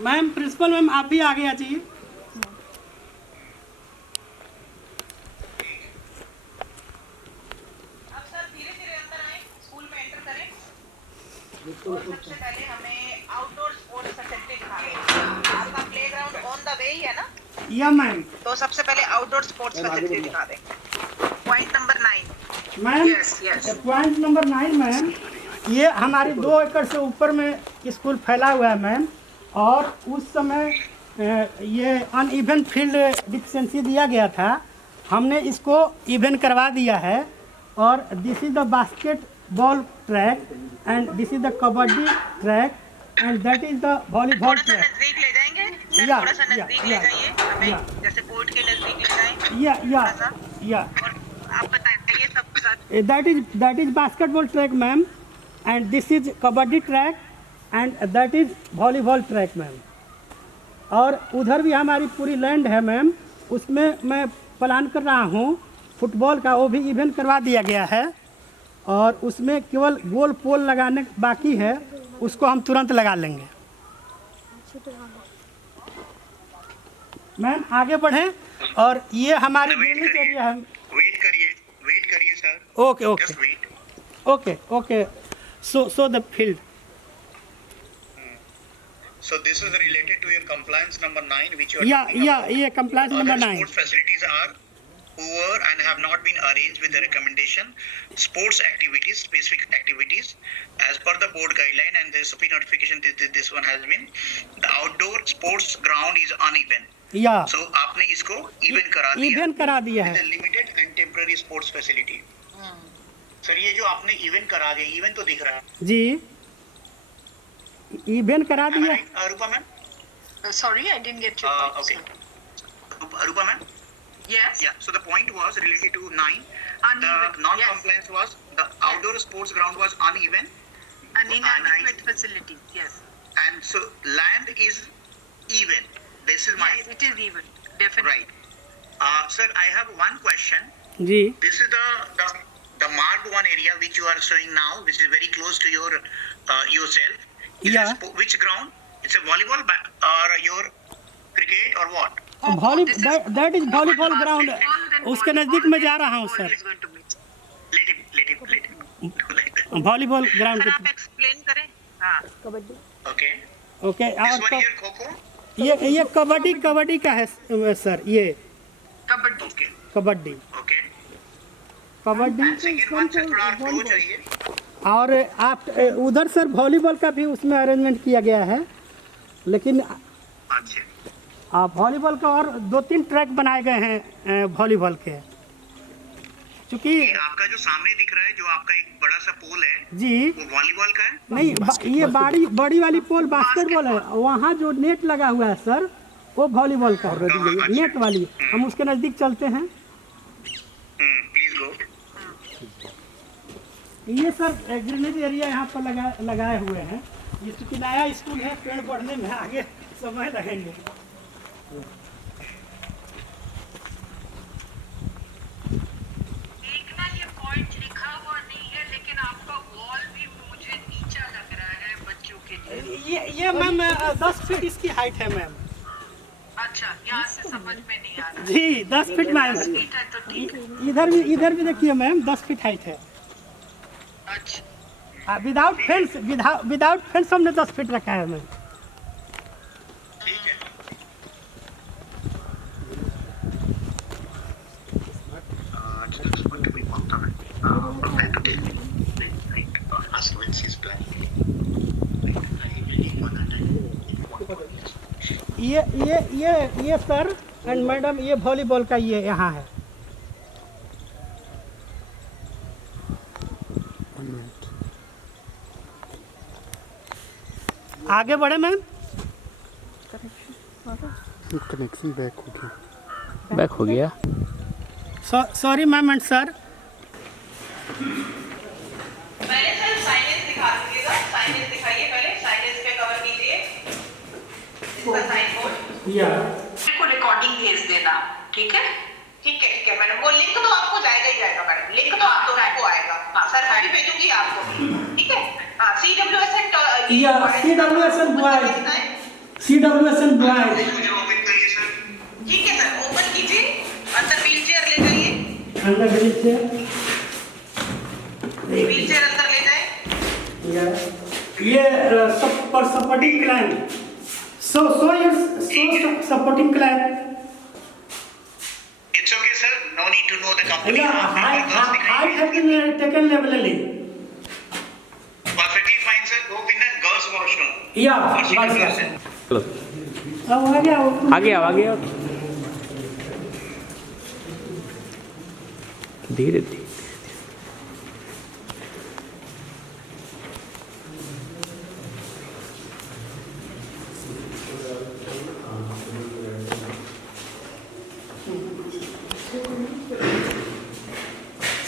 Ma'am principal ma'am आप भी आगे आ जाइए। अब सर धीरे धीरे अंदर आए, स्कूल में एंटर करें। और सबसे पहले हमें आउटडोर स्पोर्ट्स फैसिलिटी दिखानी है। आपका प्लेग्राउंड ऑन द वे ही है ना? या मैम। तो सबसे पहले आउटडोर स्पोर्ट्स फैसिलिटी दिखा दें। Point number 9 ma'am yes point number 9 ma'am, ये हमारी 2 एकड़ से ऊपर में स्कूल फैला हुआ है मैम, और उस समय ये अनइवन फील्ड डिफिशेंसी दिया गया था, हमने इसको इवन करवा दिया है। और this is the basketball track and this is the kabaddi track and that is the volleyball थोड़ा सा ट्रैक। नजदीक ले जाएंगे सर, या, थोड़ा सा या, नजदीक ले या, जाइए या। हमें, जैसे कोर्ट के नजदीक ले जाएं या थोड़ा सा। या और आप बताइए सब sir. that is basketball track ma'am, and this is kabaddi track and that is volleyball track ma'am. और उधर भी हमारी पूरी लैंड है मैम, उसमें मैं प्लान कर रहा हूँ फुटबॉल का, वो भी इवेंट करवा दिया गया है, और उसमें केवल गोल पोल लगाने बाकी है, उसको हम तुरंत लगा लेंगे। मैम आगे बढ़ें, और ये हमारी बिजनेस एरिया है। वेट करिए sir. Okay okay just wait. Okay okay, so the field। So this is related to your compliance number 9, which you are Yeah, talking yeah, about. yeah, compliance Other number 9. sports facilities are poor and have not been arranged with the recommendation. Sports activities, specific activities, as per the board guideline and the SOP notification, this one has been. The outdoor sports ground is uneven. Yeah, So आपने इसको even करा दिया। Event करा दिया With है। a limited and temporary sports facility. Sir ये जो आपने इवेंट करा दिया, इवेंट तो दिख रहा है। जी, इवेंट करा Am I दिया। right, Rupa ma'am? Sorry I didn't get your Okay. Rupa ma'am? Yes Yeah. So the point was related to 9. Uneven, The non-compliance was the outdoor sports ground was uneven, an inadequate facility. Yes, and so land is even. This is my yes, it is even definitely. right. Sir, I have one question. जी This is the marked one area which you are showing now, which is very close to your yourself. Is Yeah. Which ground? It's a volleyball or your cricket or what? That is volleyball ground, उसके नज़दीक में जा रहा हूँ sir. Let it. Volleyball ground sir के, आप explain करें। हाँ Okay. ओके। This और one here, Kho-Kho. ये कबड्डी का है सर, ये kabaddi. Okay. Kabaddi Okay. Kabaddi. And second one sir, थोड़ा flow चाहिए. और आप उधर सर वॉलीबॉल का भी उसमें अरेंजमेंट किया गया है, लेकिन अच्छा. वॉलीबॉल का और 2-3 ट्रैक बनाए गए हैं वॉलीबॉल के, क्योंकि ये आपका जो सामने दिख रहा है, जो आपका एक बड़ा सा पोल है, जी वो वॉलीबॉल का है? नहीं, ये बड़ी वाली पोल बास्केटबॉल है, वहाँ जो नेट लगा हुआ है सर वो वॉलीबॉल का है, नेट वाली। हम उसके नज़दीक चलते हैं। Please go. ये सर ग्रीनरी एरिया यहाँ पर लगाए हुए हैं। ये चूँकि नया स्कूल है, पेड़ बढ़ने में आगे समय लगेंगे। देखना ये पॉइंट लिखा हुआ नहीं है, लेकिन आपका वॉल भी मुझे नीचा लग रहा है बच्चों के लिए। ये मैम 10 फीट इसकी हाइट है मैम। अच्छा, यहाँ से समझ में नहीं आ रहा। जी 10 फीट मैम। 10 फीट है तो ठीक है। इधर भी देखिए मैम 10 फीट हाइट है। अच्छा, विदाउट फेंस हमने 10 फीट रखा है मैम। ठीक है. Just want to be marked on it. Back to tell me. Like, ask when she's planning. Like, I really want that. ये सर एंड मैडम, ये volleyball का ये यहाँ है। आगे बढ़े मैम। कनेक्शन बैक हो गया। Sorry ma'am and sir. पहले सर साइनेज दिखा दीजिएगा। साइनेज दिखाइए पहले, साइनेज पे कवर कीजिए इसका साइन बोर्ड। या को रिकॉर्डिंग भेज देना, ठीक है? ठीक है मैडम। वो लिंक तो आपको जाएगा ही जाएगा मैडम, लिंक तो आप दोनों को आएगा। हाँ सर, मैं भी भेजूंगी आपको, ठीक है? हाँ, CWSN CWSN बॉयज। मुझे ओपन करिए सर। ठीक है सर, ओपन कीजिए, अंदर व्हील चेयर ले जाइए, अंदर व्हील चेयर अंदर ले जाए। ये पर supporting client so supporting client It's okay, sir. No need to know the company. I have been taken levelly. Perfectly fine, sir. Go in the girls' washroom. Yeah, For CWSN. चलो अब आ गया आगे आओ आगे आओ धीरे धीरे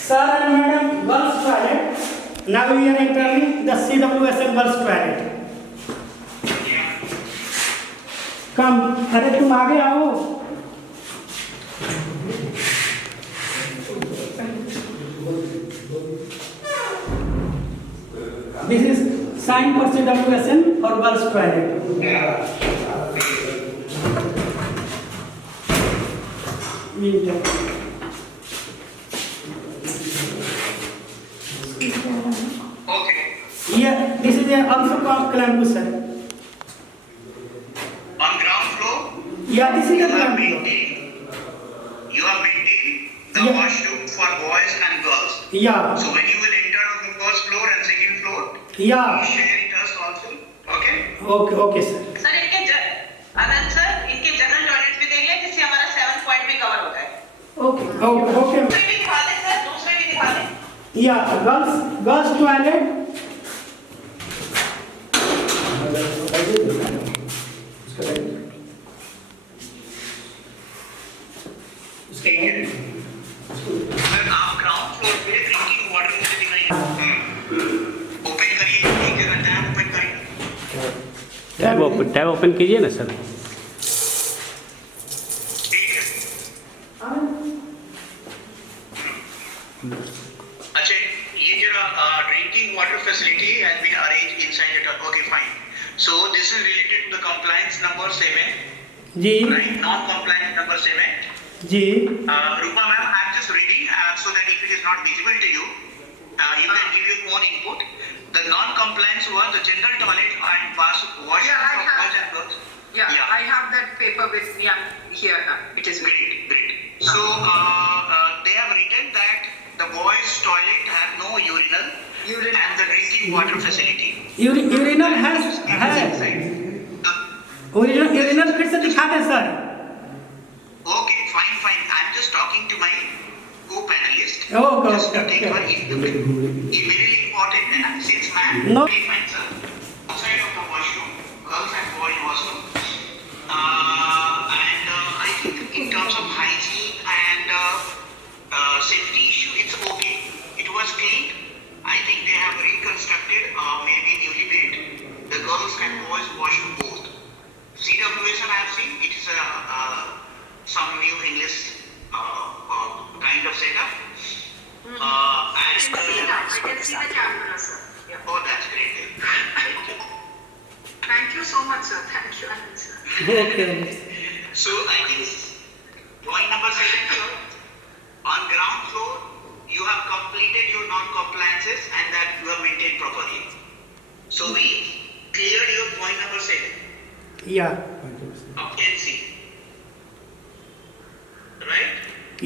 Sir and madam, girls toilet. Now we are entering the CWSN girls toilet. Come, अरे तुम आगे आओ। This is sign for CWSN or girls toilet. Okay. Yeah, this is also called Clampu, sir. On ground floor, Yeah, this is you the have Clampu. maintained the Yeah. washroom for boys and girls. Yeah, So when you will enter on the first floor and second floor, yeah. you share it us also. Okay? Okay, sir. Sir Anand sir, इनके general toilet भी देख लें, जिससे हमारा 7 point भी cover होता है। Okay. दूसरे भी दिखा दें सर, दूसरे भी दिखा दें। Yeah, girls toilet. ठीक है। सर आप ग्राउंड फ्लोर पे ड्रिंकिंग वाटर मुझे दिखाइए। ओपन करिए, एक जगह टैप ओपन करिए। टैब ओपन कीजिए ना सर ठीक है। अच्छा, ये जरा drinking water facility has been arranged inside the okay fine. So this is related to the compliance number 7, जी राइट? Non compliance number 7. जी Rupa ma'am, I'm just reading so that if it is not visible to you, you can give your own input. The non-compliance was the general toilet and washroom Yeah, I of have. boys and girls. Yeah, I have that paper with me. Here, it is with me. Great. So they have written that the boys' toilet have no urinal and the drinking water facility. urinal है urinal फिर से दिखा दें sir. Okay, fine. I'm just talking to my co-panelist. Okay. Just to take her input. It's very important, since ma'am, No. very fine, sir. Outside of the washroom, girls and boys washroom. And I think in terms of hygiene and safety issue, it's okay. It was cleaned. I think they have reconstructed, maybe newly made, the girls and boys washroom both. CWSN I have seen, it is some new English kind of setup. And I can see the camera, sir. Yeah. oh, that's great. Thank you. Thank you so much, sir. Thank you, Anand, sir. Okay. So I think point number 7, sir. On ground floor, you have completed your non-compliances and that you have maintained properly. So we cleared your point number 7 Yeah. of NC. Right?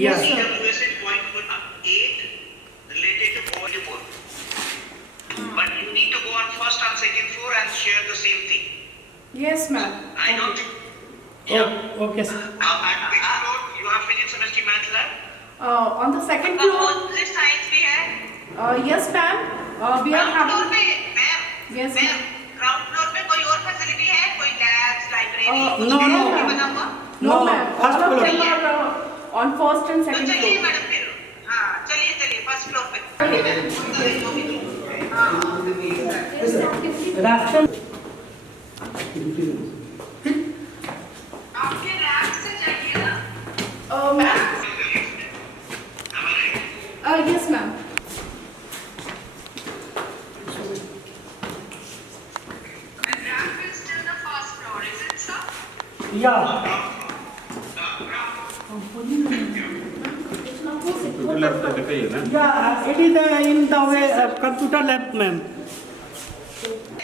Yeah. CWSN point number 8 related to volleyball. But you need to go on first and second floor and share the same thing. Yes, ma'am. I don't. Okay, sir. At which floor you have physics chemistry math lab? On the second floor, Opposite sides भी है। yes, ma'am. We are Ground floor having. पे, ma'am, Yes, ma'am, ma'am. ground floor पे कोई और facility है? कोई labs, library? No, कुछ no, भी no. नहीं बना हुआ? No, No, ma'am. first All of floor. them are on first and तो second चलिए floor. मैडम फिर, हाँ, चलिए फर्स्ट फ्लोर पे। रास्ते आपके लैब से जाइए ना। Ma'am. Am I right? Yes, ma'am. And lab is still the first floor, is it so? या कंप्यूटर लैब का ही है ना? या it is in the way computer lab ma'am.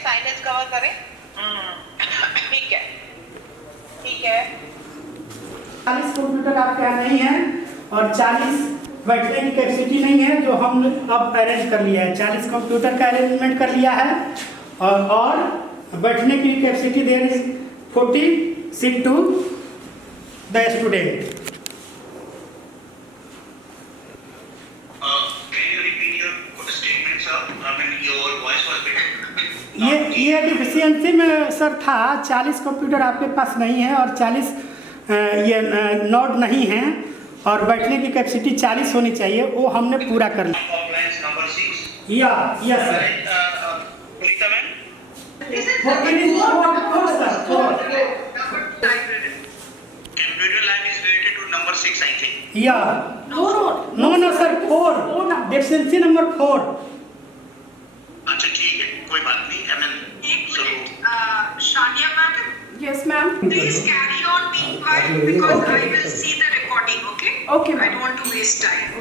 Signage cover करें। ठीक है, ठीक है। 40 कंप्यूटर आपके यहाँ नहीं है और 40 बैठने की कैपेसिटी नहीं है, जो हम अब अरेंज कर लिया है। 40 कंप्यूटर का अरेंजमेंट कर लिया है और बैठने की capacity there is 40 seat to the student. ये डिफिशियंसी में सर था, 40 कंप्यूटर आपके पास नहीं है और 40 ये नोड नहीं है और बैठने की कैपेसिटी 40 होनी चाहिए, वो हमने पूरा कर लिया। या yes sir. Computer lab is related to number 6, I think. या नो सर 4 डिफिशियंसी नंबर 4। अच्छा ठीक है, कोई बात नहीं। Shania madam, Yes, ma'am. please carry on meanwhile because I will see the recording, okay? Okay, I ma'am. don't want to waste time.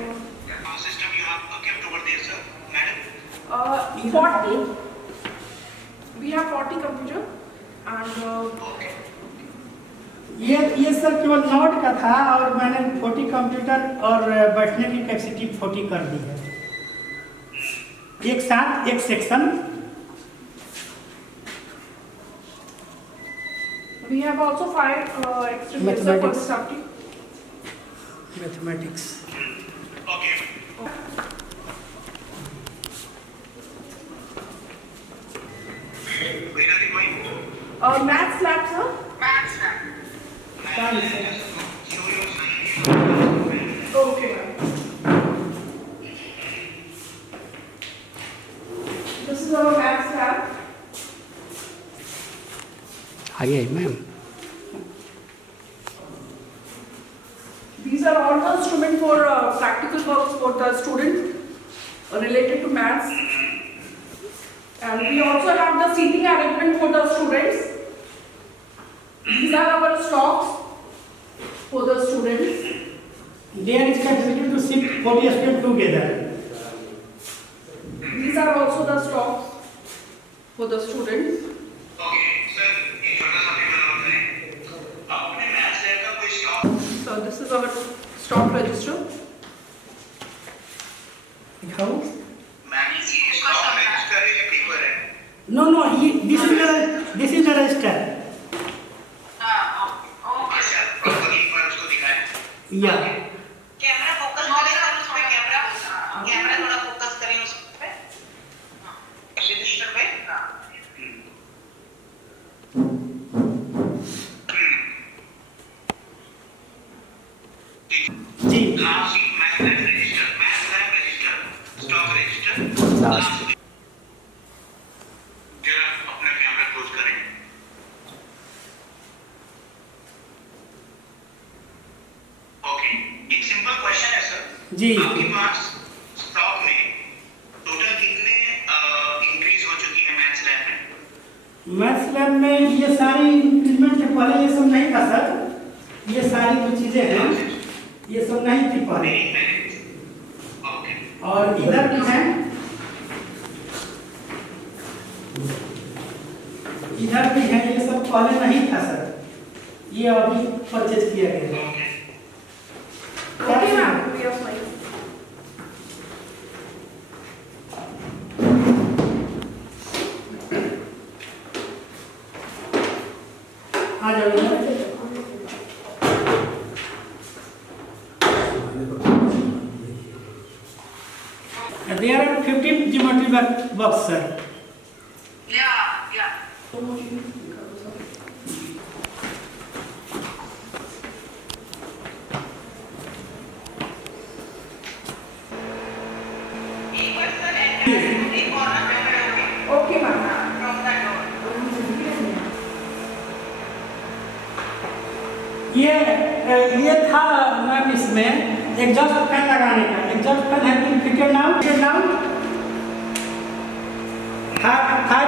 System you have kept over there, sir, madam. 40. We have 40 computer and Okay. ये sir केवल note का था और मैंने 40 computer और बैठने की capacity 40 कर दी है, एक साथ एक section. we have also 5 extra bits for the subject. Mathematics. Okay. Where are you going? Maths lab, sir. Maths lab. Okay, ma'am. This is our maths lab. आइए ma'am. These are all the instruments for practical works for the student related to maths. And we also have the seating arrangement for the students. These are our stocks for the students. There is capacity to sit 40 students together. These are also the stocks for the students. Okay, sir, एक छोटा सा paper और करें। अपने maths lab का कोई stock? So this is our stock register. दिखाओ। Maths की स्टॉक रजिस्टर है या पेपर है? No this is the register. अच्छा, प्रॉपर्ली एक बार उसको दिखाएं। या कैमरा फोकस करें सर उस पे, कैमरा थोड़ा फोकस करें उस पे, रजिस्टर पे। जी last maths lab register, stock register. Last जरा अपना कैमरा क्लोज करें। ओके, एक सिंपल क्वेश्चन है सर। जी आपके पास स्टॉक में टोटल कितने इंक्रीज हो चुकी है मैथ्स लैब में? मैथ्स लैब में ये सारी इंक्रीमेंट है, पहले ये सब नहीं था सर। ये सारी जो चीजें हैं ये सब नहीं थी पहले। ओके, और इधर भी है, इधर भी है, ये सब पहले नहीं था सर, ये अभी परचेज किया गया है। Okay, ma'am. We are fine. आ जाओ इधर। There are 15 geometry box, sir. Yeah. एक बार सर एक कॉर्नर पे खड़े होंगे Okay, ma'am. From the door. ये था मैम इसमें एग्जॉस्ट फैन लगाने का। एग्जॉस्ट फैन है कि fitted now fire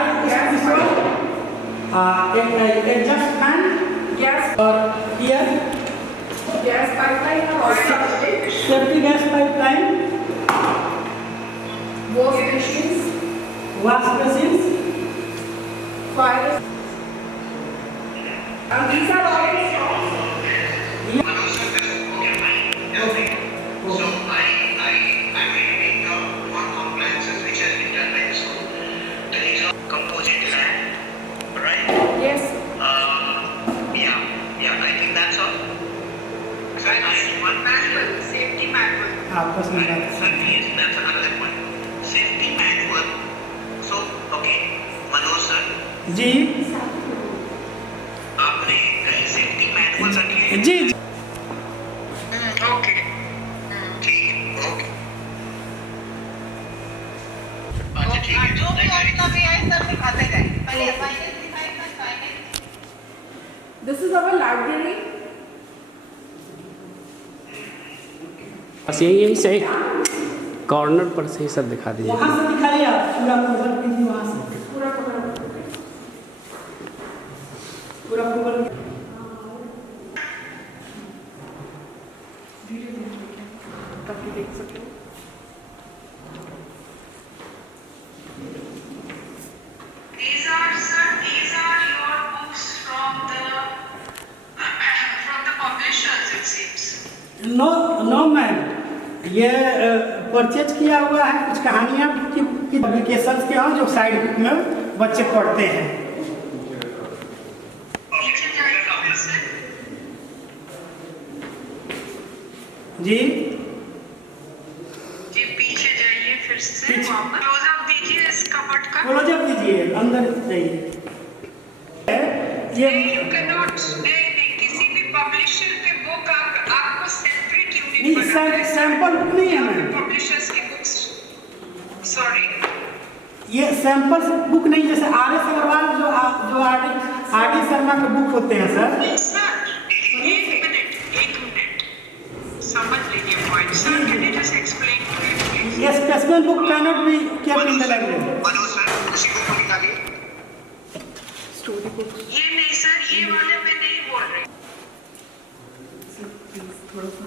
exhaust fan gas, और here gas pipeline are also available. safety gas pipeline, Wash machines, wash machines, fire. And these are all in stock. So I will make one compliances which has been done by the school. There is a composite land, right? Yes. Yeah, I think that's all. Sir, one manual, safety manual. आपस में बात Sir, yes, that's another point. Safety manual. So, okay, Manoj sir, जी आपने safety manual रख लिए? जी जी okay, ठीक, okay. अच्छा ठीक है। जो भी आपका भी है सब दिखाते जाए। पहले असाइनमेंट दिखाएं ना assignment. This is our library. बस यही से कॉर्नर पर से ही सब दिखा दीजिए। वहाँ से दिखाइए आप पूरा कवर कीजिए वहाँ से पूरा कवर पूरा कवर ताकि देख सकें। These are your books from the publishers, it seems. No ma'am, ये परचेज किया हुआ है कुछ कहानियाँ की पब्लिकेशन के हैं जो साइड बुक में बच्चे पढ़ते हैं। पीछे जाइए फिर से। जी जी पीछे जाइए फिर से। वापस क्लोजअप दीजिए इस कपबोर्ड का। क्लोजअप दीजिए, अंदर जाइए। ये You cannot नहीं किसी भी पब्लिशर के बुक आपको सेपरेट यूनिट नहीं सैंपल बुक नहीं है मैम, पब्लिशर्स की बुक्स। सॉरी ये सैंपल बुक नहीं, जैसे आर.एस. अग्रवाल जो आर डी शर्मा के बुक होते हैं सर। सर एक मिनट समझ लीजिए point. Sir can you just explain to me please. ये specimen book cannot be kept in the library. Manoj sir, उसी बुक को निकालिए। Story book. ये नहीं सर, ये वाले में नहीं बोल रही। थोड़ा सा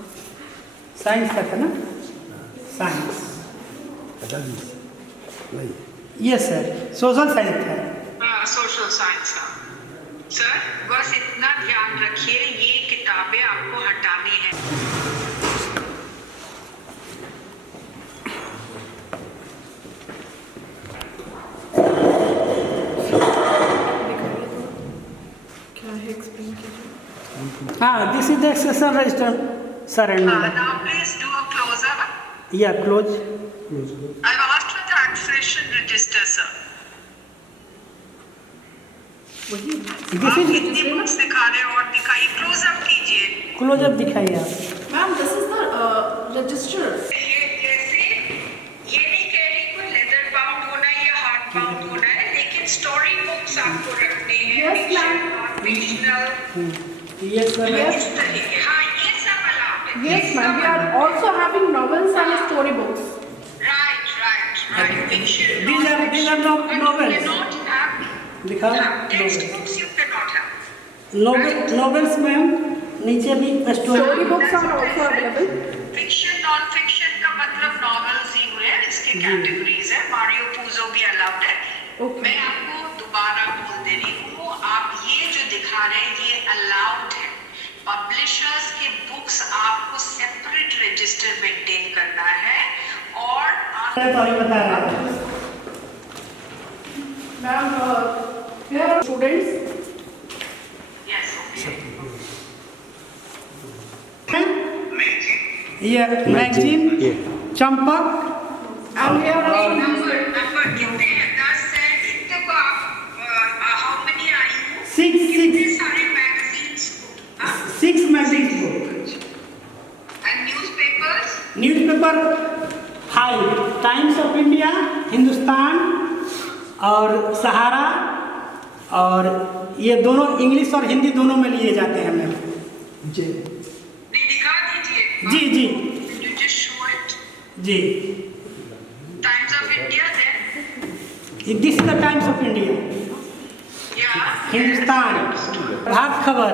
साइंस का था ना, साइंस ये सर सोशल साइंस है। हाँ सोशल साइंस का। सर बस इतना ध्यान रखिए ये किताबें आपको हटानी है। क्या है एक्सप्लेन कीजिए। हाँ, this is the session register sir and madam. Now please do a close up. या close. I've asked for the accession register, sir. वही दिस आप इज कितनी बुक्स दिखा रहे हो और दिखाइए क्लोज अप कीजिए। क्लोजअप दिखाइए आप। Ma'am this is the register. ये कैसे ये नहीं कह रही कोई लेदर बाउंड होना है या हार्ड बाउंड होना है, लेकिन स्टोरी बुक्स आपको रखने हैं। Yes, ma'am. फिक्शनल ये सर इस तरीके। हाँ ये सब अलाउड है। Yes, ma'am. We are also having novels and story books. Right. Fiction. These are non-fiction. But novels. you cannot have दिखाओ textbooks. You cannot have. Novels में नीचे भी Story story books are also available. Fiction non fiction का मतलब novels ही हुए, इसके categories है। Mario Puzo भी अलाउड है। Okay. मैं आपको दोबारा बोल दे रही हूँ, आप ये जो दिखा रहे हैं ये अलाउड है। पब्लिशर्स के बुक्स आपको सेपरेट रजिस्टर मेंटेन करना है और तो ही बता रहा है। Ma'am, here are students. Yes okay. ये magazine Champak And here are number कितने हैं? 10 है। कितने को आप how many are you? Six. कितने सारे मैगजीन्स को? 6 magazine book. And newspapers? Newspaper 5 Times of India, Hindustan और सहारा, और ये दोनों इंग्लिश और हिंदी दोनों में लिए जाते हैं मैम। जी नहीं दिखा दीजिए। जी जी You just show it. जी। Times of India then? This is the Times of India, Yeah. Hindustan, Prabhat Khabar,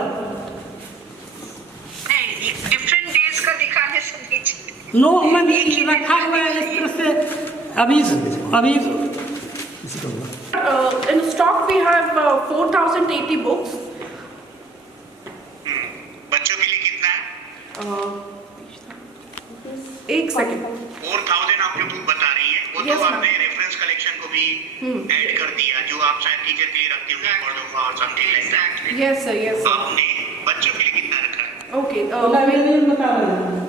no ma'am रखा हुआ है इस तरह से अभी In stock we have 4,080 books. बच्चों के लिए कितना है? एक सेकेंड. 4000 आप जो बुक बता रही है वो Yes, तो ma'am. आपने रेफरेंस कलेक्शन को भी ऐड कर दिया जो आप शायद टीचर के लिए रखते होंगे पढ़ो और something like that. Yes sir, yes sir. आपने बच्चों के लिए कितना रखा है? Okay. लाइब्रेरियन बता रहे हैं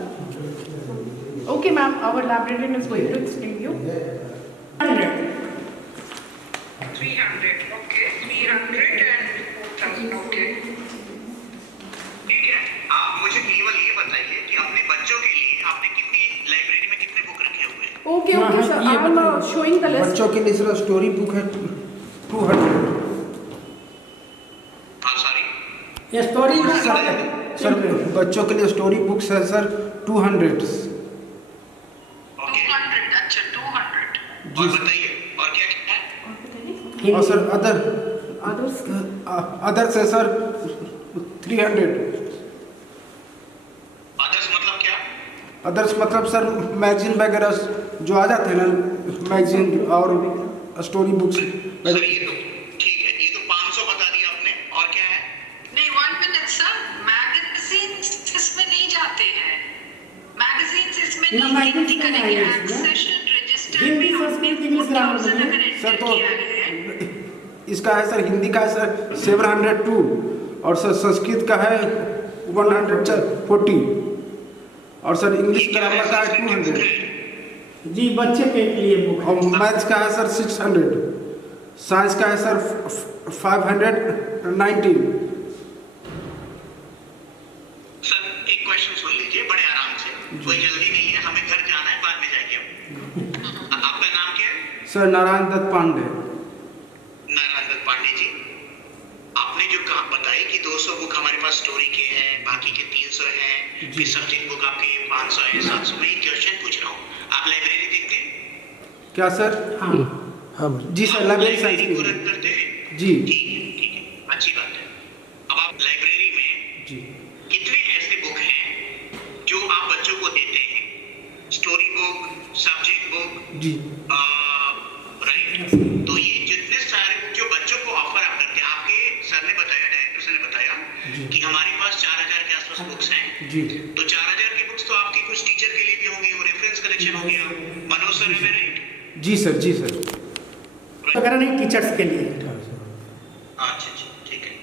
Okay ma'am, our librarian is going to explain you. 100 300, okay, 300 and 4,000, okay. ठीक है, आप मुझे केवल ये बताइए कि अपने बच्चों के लिए आपने कितनी लाइब्रेरी में कितने बुक रखे हुए हैं? Okay, हाँ, okay sir, ये I am बताइए। showing the list. बच्चों के लिए सर स्टोरी बुक है 200। हाँ सॉरी, ये स्टोरी सर बच्चों के लिए स्टोरी बुक्स है सर 200। 200, अच्छा 200. और बताइए और क्या क्या है? और सर Others. अदर्स है सर 300। अदर्स मतलब क्या? अदर्स मतलब सर मैगजीन वगैरह जो आ जाते हैं ना, मैगजीन और स्टोरी बुक्स। सर ये तो ठीक है, ये तो 500 बता दिया आपने, और क्या है? नहीं, 1 minute sir, magazines इसमें नहीं जाते हैं. Magazines इसमें ना, नहीं magazines गिनती में करेंगे. नहीं है इसमें। Accession register हिंदी, में हमने संस्कृत, इंग्लिश, ग्रामर 4,000 में। अगर सर enter तो किया है. इसका है सर हिंदी का है सर 702 और सर संस्कृत का है 140 और सर इंग्लिश ग्रामर का है 200 जी बच्चे के लिए बुक और मैथ्स का है सर 600, साइंस का है सर 519। सर एक क्वेश्चन सुन लीजिए बड़े आराम से, कोई जल्दी नहीं है, हमें घर जाना है, बाद में जाएंगे हम। आपका नाम क्या है? सर नारायण दत्त पांडे। नारायण दत्त पांडे जी, आपने जो कहा बताई कि 200 बुक हमारे पास स्टोरी के हैं, बाकी के 300 हैं, फिर सब्जेक्ट बुक आपके 500 है, 700। मैं एक क्वेश्चन पूछ रहा हूँ, आप लाइब्रेरी देखते हैं? क्या सर? हाँ जी सर लाइब्रेरी साइंस को की रन करते हैं? जी। ठीक है, अच्छी बात है। अब आप लाइब्रेरी में जी कितने ऐसे बुक हैं जो आप बच्चों को देते हैं? स्टोरी बुक, सब्जेक्ट बुक, जी राइट। तो ये जितने सारे जो बच्चों को ऑफर आप करते हैं, आपके सर ने बताया, डायरेक्टर सर ने बताया कि हमारे पास 4000 के आसपास बुक्स हैं। जी तो 4000 की बुक्स तो आपकी कुछ टीचर के लिए भी होंगी, वो रेफरेंस कलेक्शन हो गया। मनोज सर है राइट? जी सर, जी सर। वगैरह नहीं, टीचर्स के लिए। अच्छा ठीक है।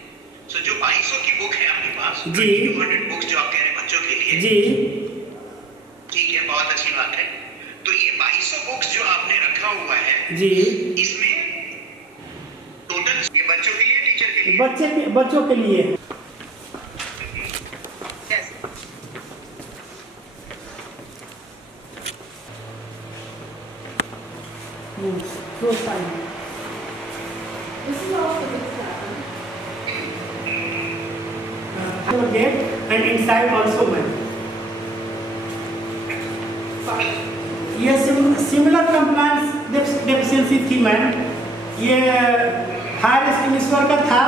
सो जो 2200 की बुक है आपके पास, जी। 200 बुक्स जो आप कह रहे हैं बच्चों के लिए, जी ठीक है, बहुत अच्छी बात है। तो ये 2200 बुक्स जो आपने रखा हुआ है, जी इसमें टोटल ये बच्चों के लिए, टीचर के लिए? बच्चों के लिए। Yes. Pro side. This is our physics lab. Gate and inside also ma'am. ये सिमिलर कंप्लायंस डेफिशिएंसी थी मैम। ये हायर एक्सटिंग्विशर का था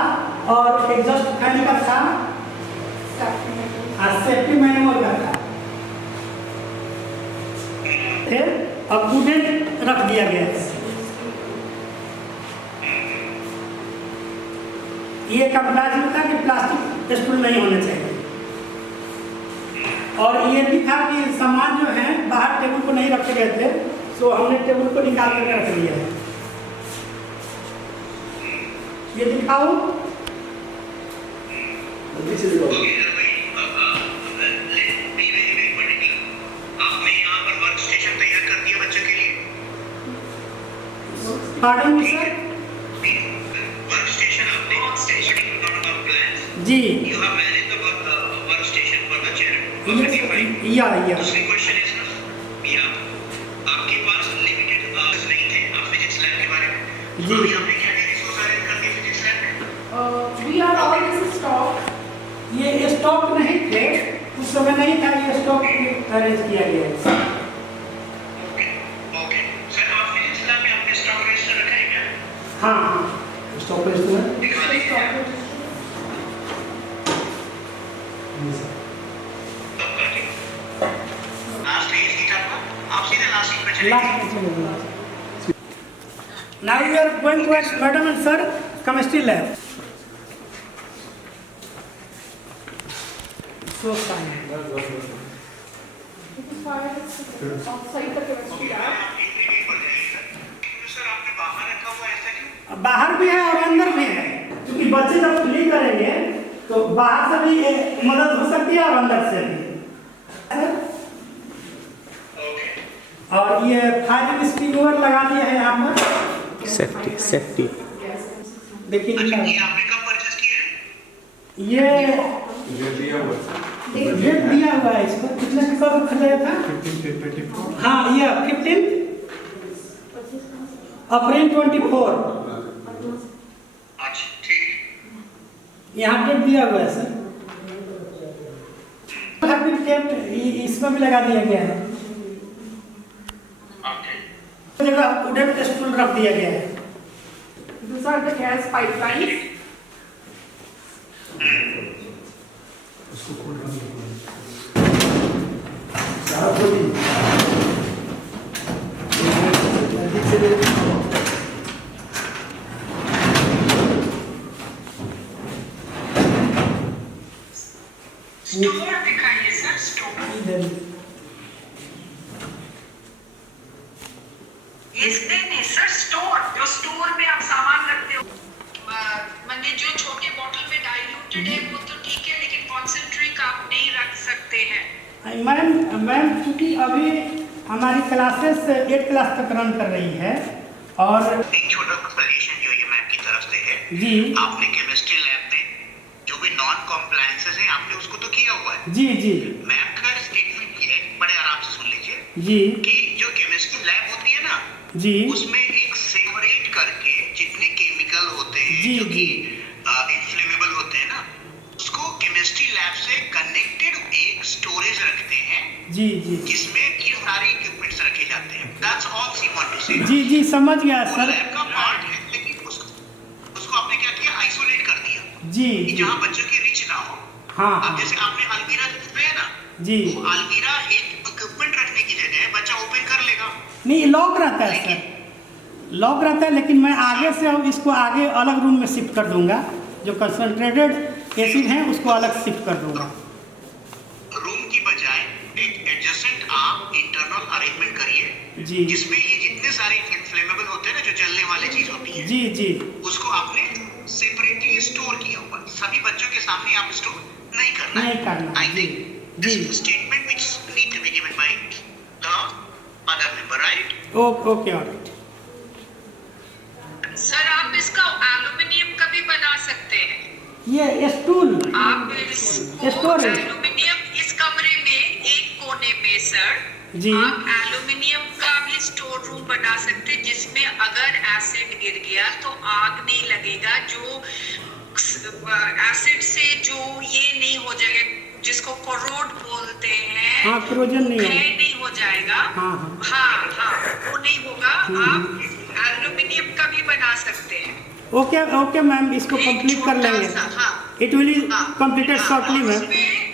और एग्जॉस्ट फैन का था और सेफ्टी मैनुअल का था। फिर अब वुडन रख दिया गया है। ये कंप्लायंस में था कि प्लास्टिक स्टूल नहीं होना चाहिए और ये भी था कि सामान जो है बाहर टेबल को नहीं रखे गए थे, तो हमने टेबल को निकाल कर रख लिया है। ये दिखाओ। आपने यहाँ पर वर्क स्टेशन तैयार कर दिया बच्चों के लिए? Pardon me sir. Work station आपने प्लान जी you have manage the work station for the children. या दूसरी क्वेश्चन इज या आपके पास लिमिटेड नहीं थे आप फिजिक्स लैब के बारे में जी। अभी आपने क्या क्या रिसोर्स अरेंज कर दिए फिजिक्स लैब में? We are all this stock. ये स्टॉक नहीं थे, उस समय नहीं था, ये स्टॉक अरेंज किया गया है। ओके सर, आप फिजिक्स लैब में आपने स्टॉक रजिस्टर रखा है क्या? हाँ स्टॉक रजिस्टर दिखा दीजिए तब करके लास्ट में इसकी Last now we are going to ask Madam and Sir chemistry lab. So fine. Outside the chemistry lab. Sir आपने बाहर रखा हुआ ऐसा क्यों? बाहर भी है और अंदर भी है, क्योंकि बच्चे जब फ्ली करेंगे तो बाहर से भी मदद हो सकती है और अंदर से भी। और ये फायर एक्सटिंग्विशर लगा दिया है यहाँ पर, सेफ्टी सेफ्टी। देखिए ये आपने कब परचेस किया है? ये डेट दिया हुआ है इसको, कितने कब खुला था? 15 हाँ, ये 15 अप्रैल 24। अच्छा ठीक। यहाँ डेट दिया हुआ है सर। इसमें भी लगा दिया गया है, जगह वुडन स्टूल रख दिया गया है। These are the gas pipelines. Store दिखाइए सर, स्टोर। इसने नहीं सर, स्टोर, जो स्टोर में आप सामान रखते हो। मैंने जो छोटे बोतल में डाइल्यूटेड है वो तो ठीक है, लेकिन कॉन्सेंट्रेट आप नहीं रख सकते हैं। मैम क्योंकि अभी हमारी क्लासेस 8 क्लास तक रन कर रही है और एक छोटा सजेशन जो ये मैम की तरफ से है, जी आपने केमिस्ट्री लैब में जो भी नॉन कॉम्प्लायंसेस हैं आपने उसको तो किया हुआ है। जी जी मैम का स्टेटमेंट ये है, बड़े आराम से सुन लीजिए जी कि जो केमिस्ट्री लैब होती है ना, जी उसमें एक सेपरेट करके जितने केमिकल होते हैं जी, जो कि जी। इन्फ्लेमेबल होते हैं ना, उसको केमिस्ट्री लैब से कनेक्टेड एक स्टोरेज रखते हैं जी जी जिसमें ये सारे इक्विपमेंट्स रखे जाते हैं। That's all she want to say. जी जी समझ गया वो सर। लैब का पार्ट है, लेकिन उसको आपने क्या किया, आइसोलेट कर दिया जी कि जी जहाँ बच्चों की रिच ना हो। हाँ अब हाँ जैसे आपने अलमीरा पे है ना, जी, वो अलमीरा एक इक्विपमेंट रखने की जगह है, बच्चा ओपन कर लेगा। नहीं लॉक रहता है सर, लॉक रहता है, लेकिन मैं आगे से अब इसको आगे अलग रूम में शिफ्ट कर दूंगा। जो कंसंट्रेटेड एसिड है उसको अलग शिफ्ट कर दूंगा। रूम की बजाय एक एडजेसेंट आप इंटरनल अरेंजमेंट करिए जी जिसमें ये जितने सारे इन्फ्लेमेबल होते हैं ना, जो जलने वाली चीज होती है, जी जी उसको आपने सेपरेटली स्टोर किया हुआ। सभी बच्चों के सामने आप स्टोर नहीं करना। नहीं करना, आई जी, थिंक जी। This is statement which need to be given by the other member, right? Okay alright. Sir आप इसका एल्युमिनियम का भी बना सकते हैं। ये स्टूल आप इसको स्टोरेज। एल्युमिनियम इस कमरे में एक कोने में सर जी। आप एल्युमिनियम का भी स्टोर रूम बना सकते हैं, जिसमें अगर एसिड गिर गया तो आग नहीं लगेगा। जो एसिड से जो ये नहीं हो जाएगा, जिसको कोरोड बोलते हैं, हाँ क्रोजन नहीं क्षय होगा। नहीं हो जाएगा। हाँ हाँ वो नहीं होगा। आप एल्युमिनियम का भी बना सकते हैं। ओके ओके मैम, इसको एक कंप्लीट कर छोटा लेंगे। सा, हाँ। इट विल हाँ, कंप्लीटेड हाँ, शॉर्टली और मैम। उसमें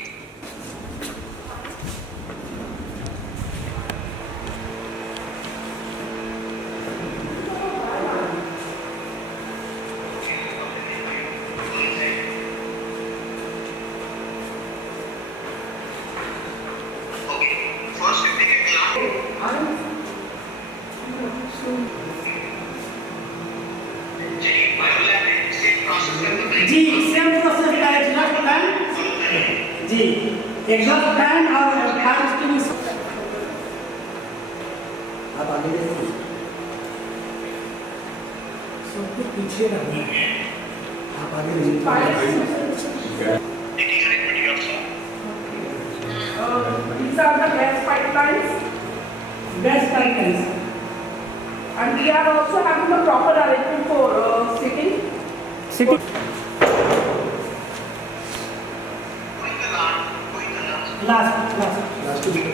okay, first we take a glass. जी, बायोलैब में सेम प्रोसेस का बताइए। जी सेम प्रोसेस का एग्जॉस्ट फैन, जी एग्जॉस्ट फैन और फायर एक्सटिंग्विशर। आप आगे देखिए, सबके पीछे रहना है। आप आगे देखिए। Taking arrangement yourself. These are the gas pipelines, best contents. and we are also having the proper arrangement for sitting. City Going the last. Last Last week.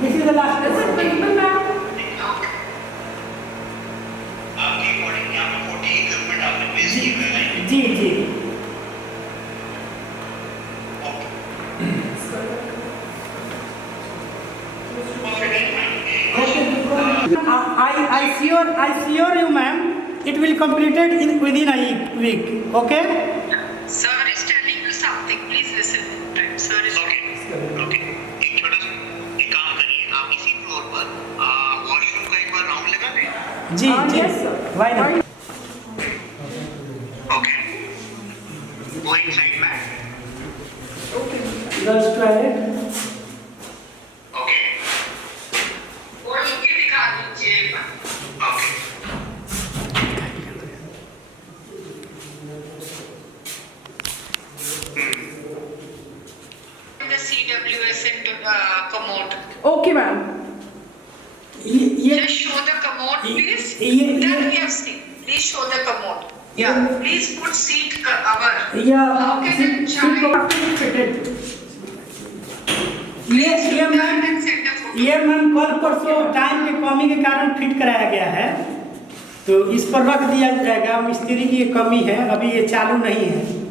This is the last. This is table map. आपके according यहाँ पे 40 equipment आपने place किए हुए हैं। जी जी okay, I assure you, ma'am, it will completed within a week. Okay? Sir is telling you something. Please listen. Sir is okay एक छोटा सा एक काम करिए, आप इसी फ्लोर पर वॉशरूम का एक बार राउंड लगा दें। जी जी Yes, sir. Why not? Okay go inside ma'am. Girls toilet. Okay वो इनके दिखा दीजिए एक बार। Okay The CWS and commode. Okay, ma'am. ये Just show the commode, please. ये- That we have seen. Please show the commode. Yeah. Please put seat cover. How can a child? ये ma'am And send a photo. ये ma'am कल परसों time की कमी के कारण फिट कराया गया है, तो इस पर रख दिया जाएगा। मिस्त्री की ये कमी है, अभी ये चालू नहीं है।